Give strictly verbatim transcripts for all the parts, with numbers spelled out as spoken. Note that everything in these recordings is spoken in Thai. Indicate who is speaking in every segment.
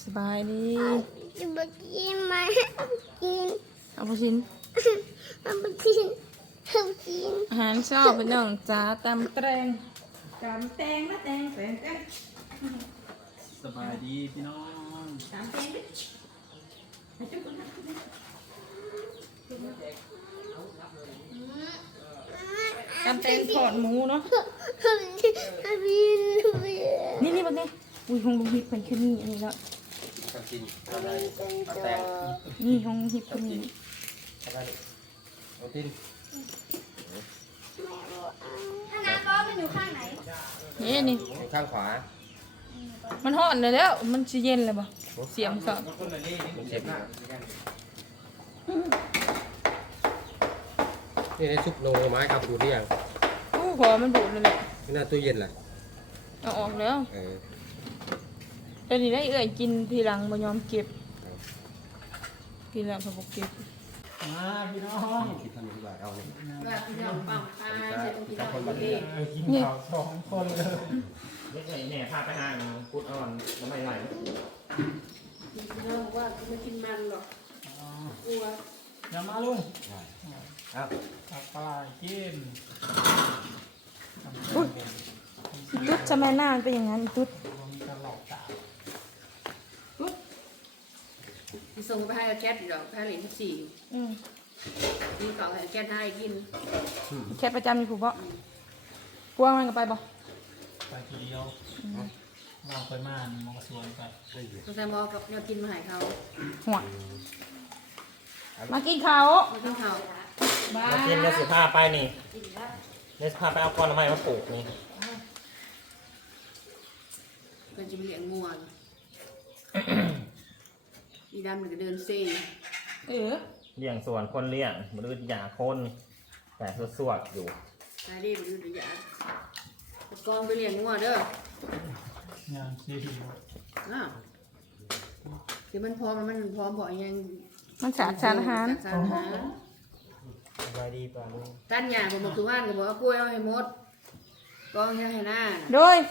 Speaker 1: บายดี
Speaker 2: จะไปกินไหมกิน
Speaker 1: เอาไปชิน
Speaker 2: เอาไปกินเอาไปกิน
Speaker 1: อาหารชอบเป็นน้องจ้าตำแตงตำแตงนะแตงแตงแตง
Speaker 3: สบายดีพี่น้อง
Speaker 1: ตำแตงดิตำแตงทอดหมูเนาะนี่นี่บักนี่อุ้ยของลุงฮิปเป็นแค่นี้อันนี้แล้ว
Speaker 3: กับกินอะไรปลาแตง
Speaker 1: นี่ของลุงฮิปเป็นนี้
Speaker 3: อะไรเอาติน
Speaker 2: ถ้าน้ำร้อนมันอยู่ข้างไหน
Speaker 1: นี่นี่
Speaker 3: ข้างขวา
Speaker 1: มันห่อนเลยแล้วมันจะเย็นเลยบ่เสียมสอด
Speaker 3: มันเจ็บมากนี่ได้ซุปโนไม้ครับดูหรือยัง
Speaker 1: อู้ขอมันบูดเลยแหละ
Speaker 3: นี่น่าตู้เย็นแหละ
Speaker 1: เอาออกแล้ว
Speaker 3: เออ
Speaker 1: ตอนนี้ได้เอ่ยกินทีหลังบ่ยอมเก็บกินแล้วเขาบอกเก็บ
Speaker 4: มาพี่น้อง
Speaker 3: คิดทำยังไงเอาเนี่ย
Speaker 5: แบบพี่น้องปังพายใส่ตรงที่เราเอง
Speaker 4: กินข้าวสองคนเลย
Speaker 6: ไม่ใช่เนี่ยพาไปหาพุดอ่อนแล้วไม่ไหล
Speaker 5: พี่น้องบอกว่าไม่กินมันหรอกกลัว
Speaker 4: อย่ามาลุง
Speaker 3: เอา
Speaker 4: ตักปลากิน
Speaker 1: ตุ๊ดจะแม่หน้าเป็นอย่างนั้นตุ๊ด
Speaker 4: มีกระหลอกตา
Speaker 5: พี่ส่งไปให้แก๊สดอกแพ้เหรียญที่สี่มีเก่าให้แก๊สให้กิน
Speaker 1: แค่ประจำอยู่ผูกบ่กลัวมันก็ไปบ่
Speaker 4: ไปทีเดียวเราไปมาหนึ่งมองกระสวนไป
Speaker 5: ต้องใส่หม้อกับเนี่ยกินมาให้เขา
Speaker 1: หัวมากินข้าว
Speaker 5: มากินข้าว
Speaker 6: มากินเนื้อสิผ้าไปนี่เนื้อสิผ้าไปเอาก้อนละไม้มาปลูกนี่
Speaker 5: ก็จะไปเลี้ยงงัวอีดำมันก็เดินเซ่
Speaker 1: เออ
Speaker 6: เลี้ยงสวนคนเลี้ยงมันดูหยาคนแต่สวดๆอยู่
Speaker 5: ตายดิมันดูหยาตะกอนไปเลี้ยงงัวเด้
Speaker 4: อย่างซีดี
Speaker 5: อ้าวเดี๋ยวมันพร้อมมันพร้อมบอกยัง
Speaker 1: มันสารสารอาหาร
Speaker 5: สารอาหาร
Speaker 3: สบายดีป่ะลุง
Speaker 5: ตั้นหยาผมบอกคือว่านก็บอกว่ากล้วยเอาให้หมดกองยังให้หน้า
Speaker 1: โดย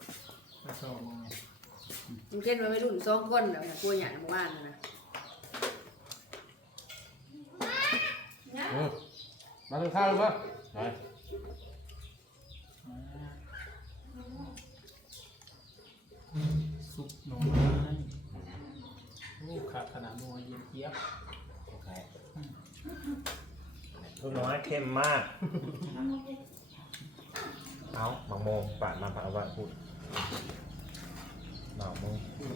Speaker 5: มันเช่นว่าไม่รุ่นสองคนแบบกล้วยหยาหมู่บ้านนะ
Speaker 3: มาถึงข้าวแล้วมั้ย
Speaker 4: ซุปหน่อไม้ลูกขาดขนาดนัวเย็นเจี๊ยบ
Speaker 6: ลูกน้อยเข้มมากเอาหมังโมงปาดมาปาดว่าพูดหมังโมง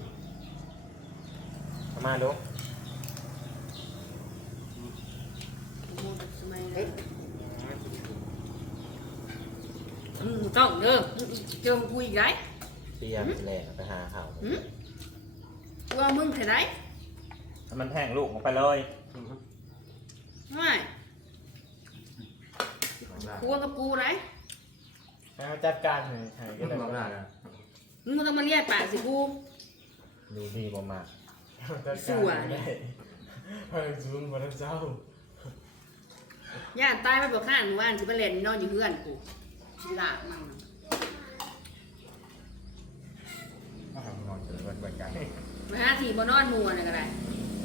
Speaker 6: ทำมาดู
Speaker 5: อืมต้องเด้อเจอกูอีกไร
Speaker 6: เปียกแหล่ไปหาข่าว
Speaker 5: ว่ามึงเท่าไร
Speaker 6: มันแทงลูกออกไปเลย
Speaker 5: ไม่กูกับกูไร
Speaker 6: จัดการหายก็ได้ก็ได้นะ
Speaker 5: มึงต้องมาเรียกปากสิกู
Speaker 6: ดูดีประมาณ
Speaker 5: สวย
Speaker 4: เฮ้ยซูนมาแล้วเจ้า
Speaker 5: ย่าตายไปบอกข้างว่านสิไปเล่นนอนอยู่เพื่อนกูชิลามั่ง
Speaker 3: มาหานอนเฉยวันวันกัน
Speaker 5: มาหาทีบนนอนมัวอะไรก็ได้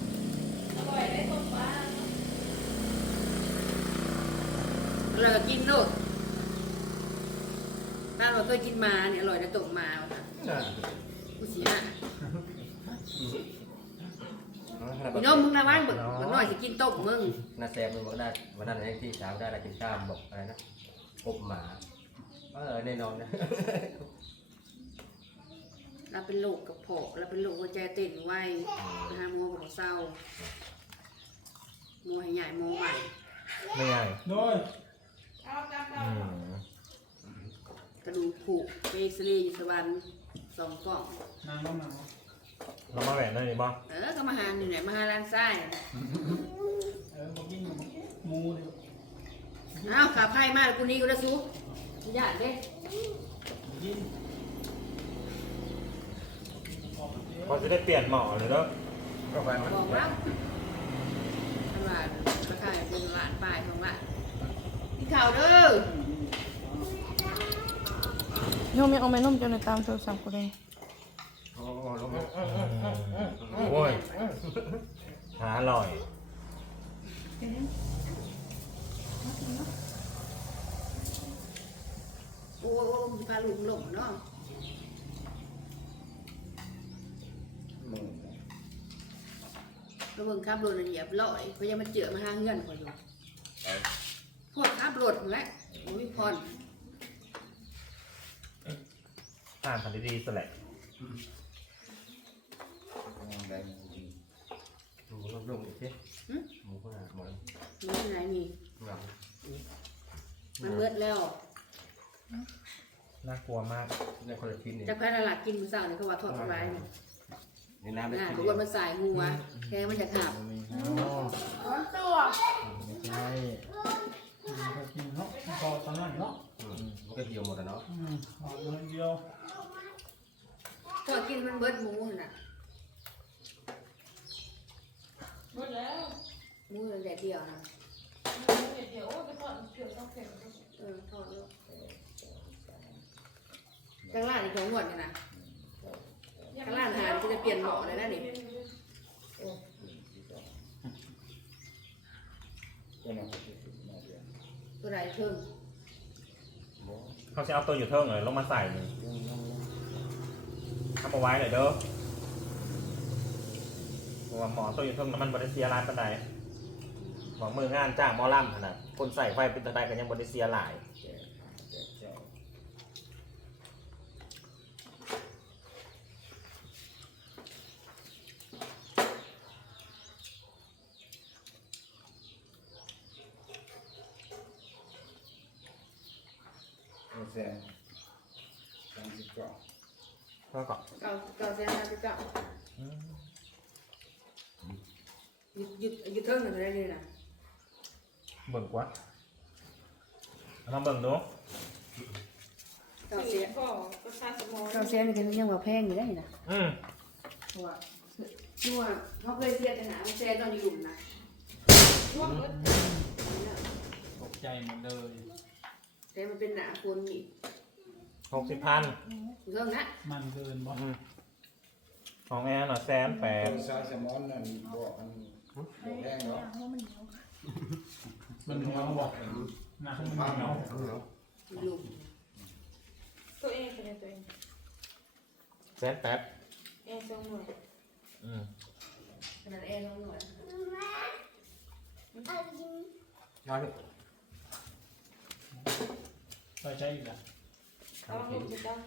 Speaker 5: เราก็กินโน่บ้านเราเคยกินมาเนี่ยอร่อยนะตกมาค่ะกูสีหน้าพี่น้องมึงนะว่างบึกมันน้อยจะกินต้มมึง
Speaker 3: น่าแซ่บมึงบอกได้วันนั้นไอ้ที่เช้าได้อะไรกินก้ามบอกอะไรนะกบหมาเออแน่นอนนะ
Speaker 5: เราเป็นโรคกระเพาะเราเป็นโรคหัวใจเต้นไวนะฮะมัวกับเศร้ามัวให้ใหญ่มัวใหม่
Speaker 6: ไม่ใหญ่
Speaker 4: โดย
Speaker 5: กระดูกผุเอ็กซเรย์อยู่สวรรค์สองกล่อง
Speaker 4: นางน้องนาง
Speaker 6: เรามาแหวนได้หรือเปล่า
Speaker 5: เออก็มาหาอยู่ไหนมาหาร้านไส้
Speaker 4: เออบอกยิ่งมูเลย
Speaker 5: อ้าวขาไพ่มากกูนี้กูได้ซุปญาติเด้
Speaker 6: พอจะได้เปลี่ยนหมอเลยแล้ว
Speaker 3: ก็ไปมัน
Speaker 5: บอกว่าตลาดราคาเป็นตลาดปลายของละพี่ข่าวเด้อ
Speaker 1: โยมยังเอาไม่นุ่มจนในตามโทรศัพท์กูเลย
Speaker 3: โอ้โหลง
Speaker 6: ร่อย
Speaker 5: โอ้โอ้มีปลาลุงหลงเนาะ
Speaker 3: มึง
Speaker 5: แล้วเบิ่งขับรถเหยียบลอยเขายังมาเจอมาหาเงื่อนเขาอยู่พวกขับรถนั่นแหละบ่มีพร
Speaker 6: อ่านคันดีๆสแหละ
Speaker 3: หมูลงๆอีกสิหมูก็หาหมด
Speaker 5: มีที่ไหนมี
Speaker 3: หลัง
Speaker 5: มันเบิดแล้ว
Speaker 6: น่ากลัวมาก
Speaker 3: ในคนละชิ้นเนี่ย
Speaker 5: จะแพ้ตลาดกินมื้อเช้านี่เขาว่าทอดอะไรนี่
Speaker 3: ในน้ำได้
Speaker 5: น่ะ
Speaker 3: กิน
Speaker 5: ทุกคนมันสายงูอ่ะแค่มันจะขาบ
Speaker 2: ตัว
Speaker 4: ไม่ใช่มันก็กินเนาะพอตอนนั้นเนาะ
Speaker 3: มันก็เหี่ยวหมดแล้วเนาะ
Speaker 4: อืมพอเลยเดียว
Speaker 5: ทอดกินมันเบิดหมูน่ะ
Speaker 1: หมดแล้ว
Speaker 5: หมูแดดเดียวนะ
Speaker 1: เดี๋ยวไปทอดเกลือต้องเค็ม
Speaker 5: เออทอดแล้วข้างล่างนี่ของหวดนี่นะข้างล่างหาที่จะเปลี่ยนหม้อเลยนะนี่ตัวไหนเพิ่ง
Speaker 6: เขาจะเอาตัวอยู่เท่าไหร่ลงมาใส่นี่ทำเอาไว้หน่อยเด้อเพราะว่าหมอตัวอยู่เท่าน้ำมันบริเซียหลายปานใดบอกมืองานจ้างหมอลำขนาดคนใส่ไฟเป็นตะไดกันยังบริเซียหลาย
Speaker 7: แสนสามสิบเก้า
Speaker 6: ก็ก่อน
Speaker 5: เก่าเก่าแสนห้าสิบเก้าหยุดหยุดหยุดเทิงหนึ่งได้เลยนะ
Speaker 6: เบิ่งกว่าเอามาเบิ่งดู
Speaker 5: เก่าเสีย
Speaker 1: ก็ประชาสมอง
Speaker 5: เก่าแสนนี่ก็ยังว่าแพงอยู่ได้นะ
Speaker 6: อืม
Speaker 5: เพราะว่าชั่วเขาเคยเสียแต่หนาแสนตอนอยู่หลุมนะ
Speaker 1: ช่วงเอิ้น
Speaker 4: ตกใจหมดเลย
Speaker 5: แต่มันเป็นหนาคนอีก
Speaker 6: หกสิบพัน
Speaker 5: เรื่องนะ
Speaker 4: มันเกินบ่
Speaker 6: อืมของแอนน่ะแสนแปด
Speaker 7: สายสมอนนั่นบอกมันบอกแห้งเนาะ
Speaker 4: มันเหนียวบ่หนักมันเหนียว
Speaker 5: หลุม
Speaker 1: ตัวเองเป็นตัวเอง
Speaker 6: แสนแปด
Speaker 1: เองสองหน่วย
Speaker 6: อืม
Speaker 5: ขนาดแอร์น้องหน่อย
Speaker 2: เอากิน
Speaker 3: ย้อนลูก
Speaker 4: ไปใช้อีกอ่ะ
Speaker 1: เอาลูกจะต้อง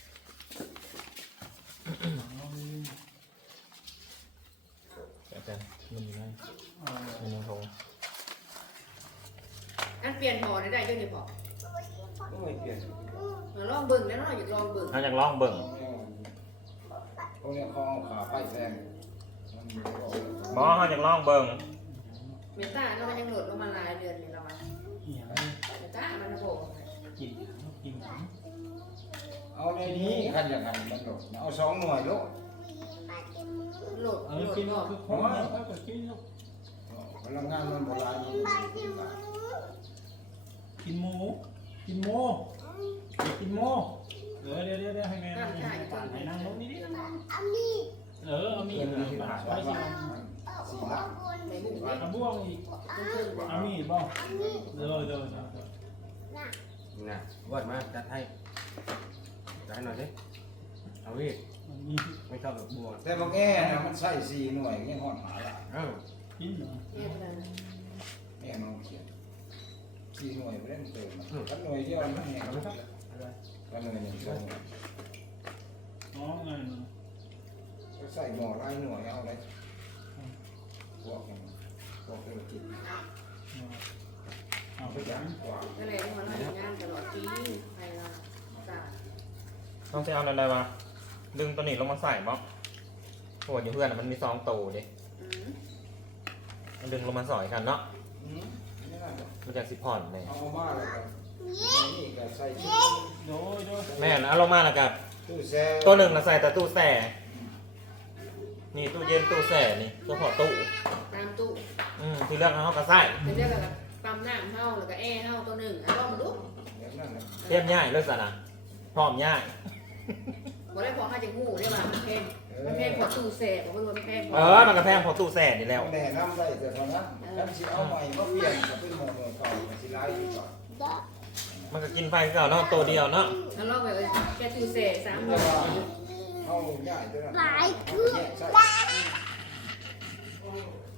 Speaker 6: แต่แต่มันอยู่ไหน
Speaker 4: เอา
Speaker 6: มันยังคง
Speaker 5: อันเปลี่ยนหอได้ได้ยังไงพอ
Speaker 3: ไม่เปลี่ยน
Speaker 5: เราลองเบิ่งแล้วเนาะอยากลองเบิ่ง
Speaker 6: เขาอยากลองเบิ่ง
Speaker 7: พวกนี้เขาเอาขาไปแซงมันบอก
Speaker 6: บอเขาอยากลองเบิ่ง
Speaker 5: เมตาเนาะมันยังโหลดลงมาหลายเดือนนี่เราอ่ะ
Speaker 4: เหี่ยว
Speaker 5: เมตามันระบบ
Speaker 4: กินกินหนัง
Speaker 7: เอาในนี้ขันอย่างนั้นมันโดดเอาสองหน่วยลูก
Speaker 5: โหลด
Speaker 4: เอ
Speaker 5: โห
Speaker 4: อ
Speaker 5: ลด
Speaker 4: กิน
Speaker 5: ก็
Speaker 4: คือของเขาก็กินลูก
Speaker 7: พลังงานมันโบราณมัน
Speaker 4: กินหมูกินหมูกินหมูเดี๋ยวเดี๋ยวเดี๋ยวให้แม่นั่งให้นั่งลงนี่ดิ
Speaker 2: เอามีด
Speaker 4: เออเอามีดปาดไว้สิ
Speaker 7: สี่ล้าน
Speaker 5: ในบุ้ง
Speaker 4: เอาบ่วงอีก
Speaker 5: เพิ่ง
Speaker 4: เอามีดบ่เดี๋ยวเดี๋ยวเดี๋ยว
Speaker 3: นะวาดมาจัดให้จัดให้หน่อยสิเอาอีก
Speaker 4: มันมี
Speaker 3: ไม่ชอบแบบบัว
Speaker 7: แต่บางแง่นะมันใส่สี่หน่วยยังหอดหาละ
Speaker 3: เออ
Speaker 4: กินเหรอ
Speaker 5: แย่ไปแล้ว
Speaker 7: แง่น้องเขียนสี่หน่วยไม่ได้เติมถ้าหน่วยเดียวมันแห้งแล้วก็หน่วยหนึ่งช่วง
Speaker 4: อ๋อไง
Speaker 7: ก็ใส่หม้อไล่หน่วยเอาเลยพวกนี้พวกธุรกิจ
Speaker 4: เอาไป
Speaker 7: ทุกอ
Speaker 4: ยั
Speaker 7: ย่าง งกว่า
Speaker 5: ก็เลยมันทำงานตลอดปีไปละจ้า
Speaker 6: ต้องจะเอาอะไรวะดึงตัวนี้ลงมาใส่บ๊อบหัวอยู่เพื่อนอะมันมีซองโตดิ
Speaker 5: อืม
Speaker 6: มันดึงลงมาสอยกันเนาะ
Speaker 7: อืมนี่นั่น
Speaker 6: มันจะสิผ่อนเลย
Speaker 7: เอามาเลยครับนี่ก็ใส่ชุด
Speaker 4: โดยโดย
Speaker 6: แม่นเอาลงมาแล้วกับ
Speaker 7: ตู้แช่
Speaker 6: ตัวหนึ่งเราใส่แต่ตู้แส่นี่ตู้เย็นตู้แส่นี่ตัวพอตู้
Speaker 5: ตามตู้
Speaker 6: อืมที่เรื่องเขาก็ใส่
Speaker 5: เป็นเรื่องแบบปั๊มน้ำเฮาแล้วก็แอร์เฮาตัวหนึ่งอ่ะลองมาดู
Speaker 7: แบบนั้นนะ
Speaker 6: เทียมง่ายเลยสินะพร้อมง่าย
Speaker 5: บ่ได้พอห้าจะงูได้ป่ะมันเพนมันเพนพอตู้แส่บอกว่ามันแพง
Speaker 6: เออมันกระแพงพอตู้แส่นี่แล้ว
Speaker 7: แน่น้ำได้แต่เท่านั้นน้ำสิเอาใหม่มาเปลี่ยนกับเป็นหมอหน่วยเก่าสิไล่ดีกว่า
Speaker 6: มันก็กินไฟเก่าเนาะตัวเดียวเนาะ
Speaker 5: แล้วเราไปแกตู้แส่สามห
Speaker 7: แต่
Speaker 5: มื่น
Speaker 7: ว่าเอาใหญ่ตัวนั้น
Speaker 2: หลายคือ
Speaker 7: แยกใส่
Speaker 2: ห